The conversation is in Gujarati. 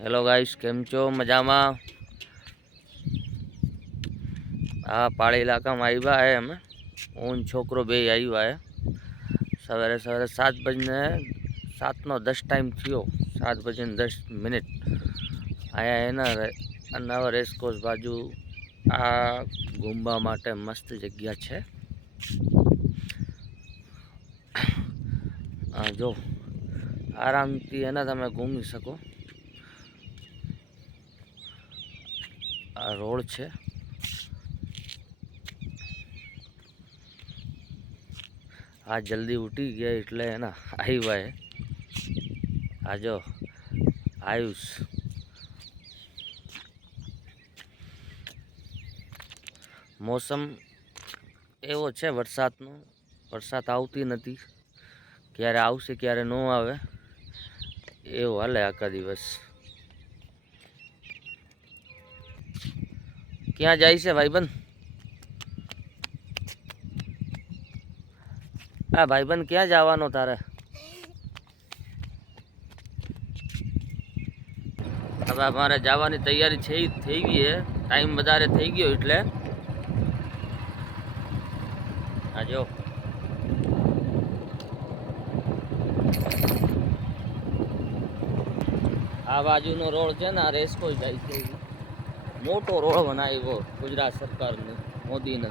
હેલો ગાઈસ, કેમ છો? મજામાં? આ પાળી ઇલાકામાં આવ્યા હે અમે હું છોકરો બે આવ્યા હે સવારે 7 બજને 7:10 ટાઈમ થયો 7:10 આયા એના નવા રેસકોર્સ બાજુ આ ઘૂમવા માટે મસ્ત જગ્યા છે। જો આરામથી એના તમે ઘૂમી શકો। આ રોડ છે। आज जल्दी उठी गया એટલે એના આવ્યા હે। આ જો આયુષ મોસમ એવો છે વરસાદનો। વરસાદ આવતી નથી, ક્યારે આવશે ક્યારે ન આવે એવું હાલે આખા દિવસ। ક્યાં જાય છે ભાઈબંધ? આ ભાઈબંધ ક્યાં જવાનો તારે? હવે અમારે જવાની તૈયારી થઈ ગઈ છે, ટાઈમ વધારે થઈ ગયો એટલે આ જો આ બાજુનો રોડ છે ને, આ રેસકોર્સ જાય છે। મોટો રોડ બનાવ્યો ગુજરાત સરકારને, મોદીને।